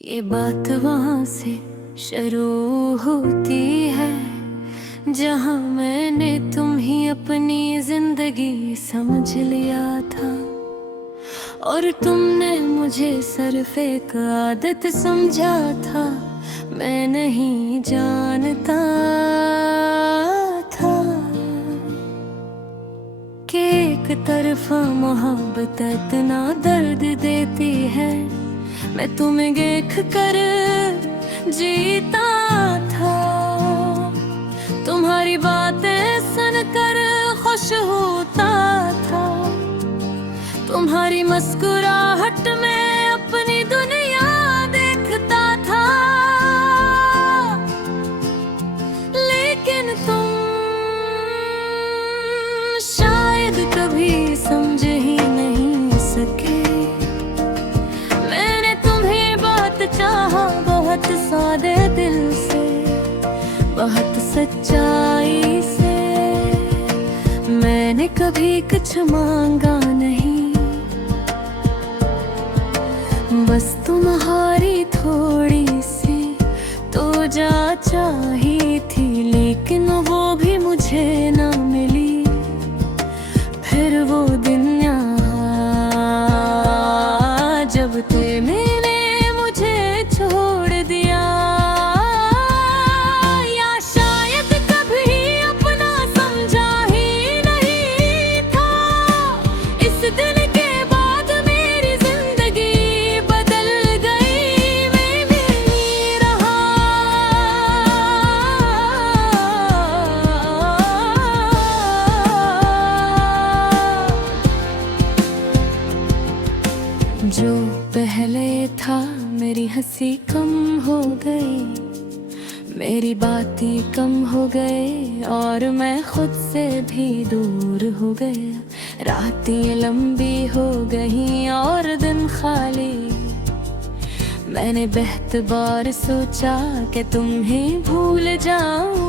ये बात वहाँ से शुरू होती है जहाँ मैंने तुम ही अपनी जिंदगी समझ लिया था, और तुमने मुझे सिर्फ एक आदत समझा था। मैं नहीं जानता था कि एक तरफा मोहब्बत इतना दर्द देती है। मैं तुम्हें देख कर जीता था, तुम्हारी बातें सुनकर खुश होता था, तुम्हारी मुस्कुराहट में अपनी दुनिया देखता था। लेकिन तुम शायद कभी समझ ही नहीं सके। मैंने तुम्हें बात चाहा बहुत सादे दिल से, बहुत सच्चाई से। मैंने कभी कुछ मांगा नहीं, बस तुम्हारी थोड़ी सी तो जा चाहिए थी, लेकिन वो भी मुझे ना मिली। फिर वो दिन यहाँ जब मैंने मुझे छोड़ दिया, या शायद कभी अपना समझा ही नहीं था। इस दिन के बाद मेरी जिंदगी बदल गई, मैं नहीं रहा। जो पहले था मेरी हंसी कम हो गई, मेरी बातें कम हो गए, और मैं खुद से भी दूर हो गया। रातें लंबी हो गई और दिन खाली। मैंने बहुत बार सोचा कि तुम्हें भूल जाऊं,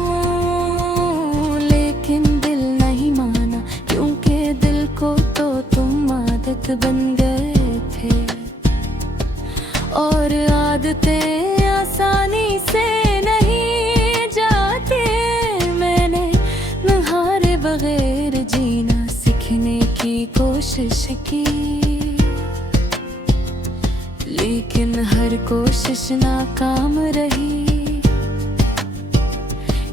लेकिन दिल नहीं माना, क्योंकि दिल को तो तुम आदत बन गए थे, और आदतें आसानी से नहीं जाती। मैंने तुम्हारे बगैर जीना सीखने की कोशिश की, लेकिन हर कोशिश नाकाम रही,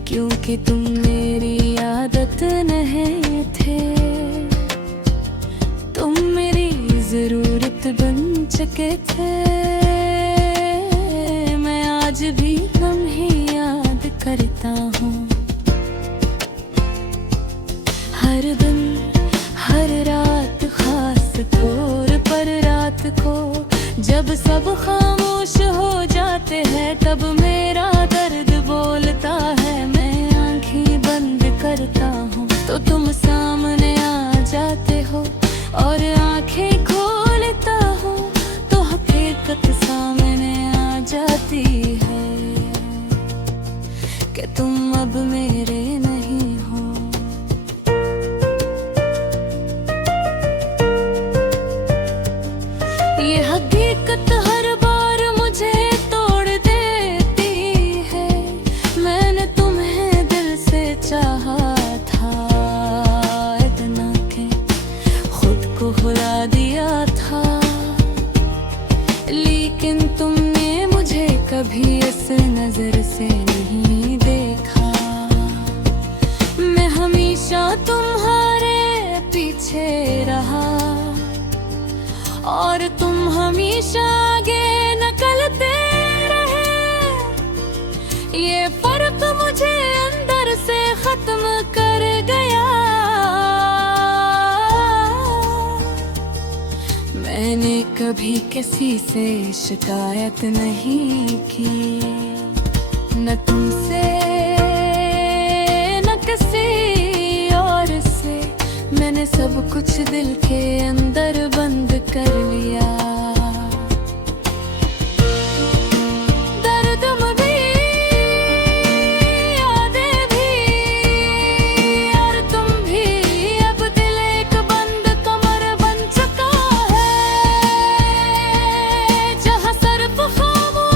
क्योंकि तुम मेरी आदत नहीं थे। तुम मेरी जरूरत बन चुके थे। मैं आज भी तुम्हें याद करता हूँ, हर दिन हर रात, खास तौर पर रात को जब सब खामोश हो जाते हैं, तब मेरा दर्द बोलता है। मैं आंखें बंद करता हूँ तो तुम सामने आ जाते हो, और आंखें खोलता हूँ तो हकीकत सामने आ जाती है कि तुम अब मेरे नहीं हो। ये हकीकत हर बार मुझे तोड़ देती है। मैंने तुम्हें दिल से चाहा था, इतना के खुद को भुला दिया था, लेकिन तुमने मुझे कभी इस नजर से नहीं देखा। मैं हमेशा तुम्हारे पीछे रहा, और तुम हमेशा आगे निकलते रहे। ये फर्क मुझे अंदर से खत्म कर गया। मैंने कभी किसी से शिकायत नहीं की, न तुमसे न किसी और से। मैंने सब कुछ दिल के अंदर बंद कर लिया। दर्द में भी, यादें भी, और तुम भी। अब दिल एक बंद कमर बन चुका है, जहाँ सिर्फ खामोश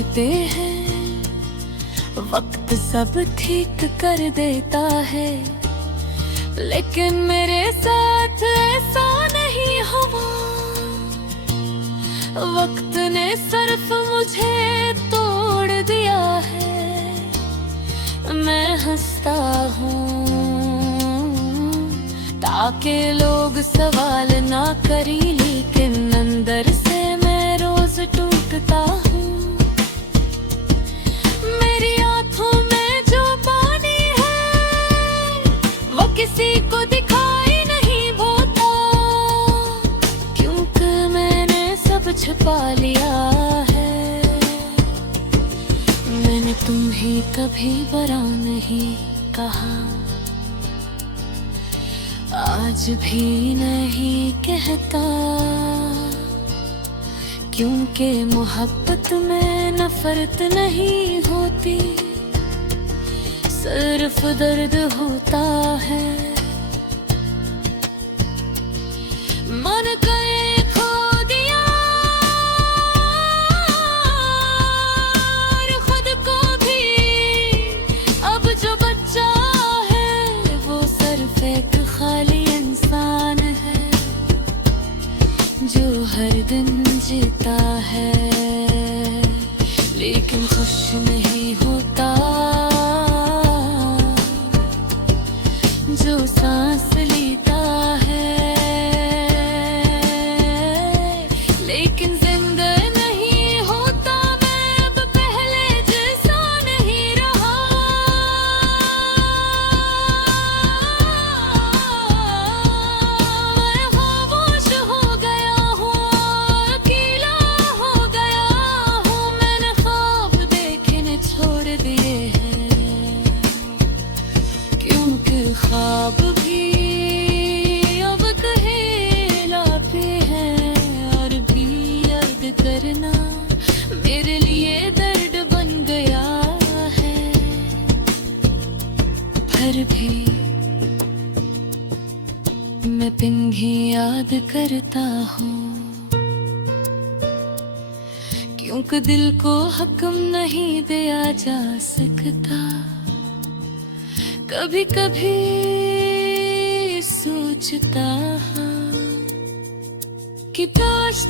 कहते हैं वक्त सब ठीक कर देता है, लेकिन मेरे साथ ऐसा नहीं हुआ। वक्त ने सिर्फ मुझे तोड़ दिया है। मैं हंसता हूँ ताकि लोग सवाल ना करें, लेकिन अंदर से मैं रोज टूटता हूँ। मेरी आंखों में जो पानी है वो किसी को दिखाई नहीं होता, क्योंकि मैंने सब छुपा लिया है। मैंने तुम्हें कभी बुरा नहीं कहा, आज भी नहीं कहता, क्योंकि मोहब्बत में नफरत नहीं होती, सिर्फ दर्द होता है। मन गए खो दिया और खुद को भी, अब जो बच्चा है वो सिर्फ एक खाली इंसान है, जो हर दिन जीता है लेकिन खुश नहीं होता, जो सांस लेता है लेकिन जिंदा नहीं होता। मैं अब पहले जैसा नहीं रहा, मैं खामोश हो गया हूँ, अकेला हो गया हूँ। मैंने ख्वाब देखने छोड़ दिए हैं, क्योंकि ख्वाब भी अब कहेला पे हैं, और भी याद करना मेरे लिए दर्द बन गया है। फिर भी मैं पिंगी याद करता हूँ, क्योंकि दिल को हुक्म नहीं दिया जा सकता। कभी कभी सोचता हूँ कि काश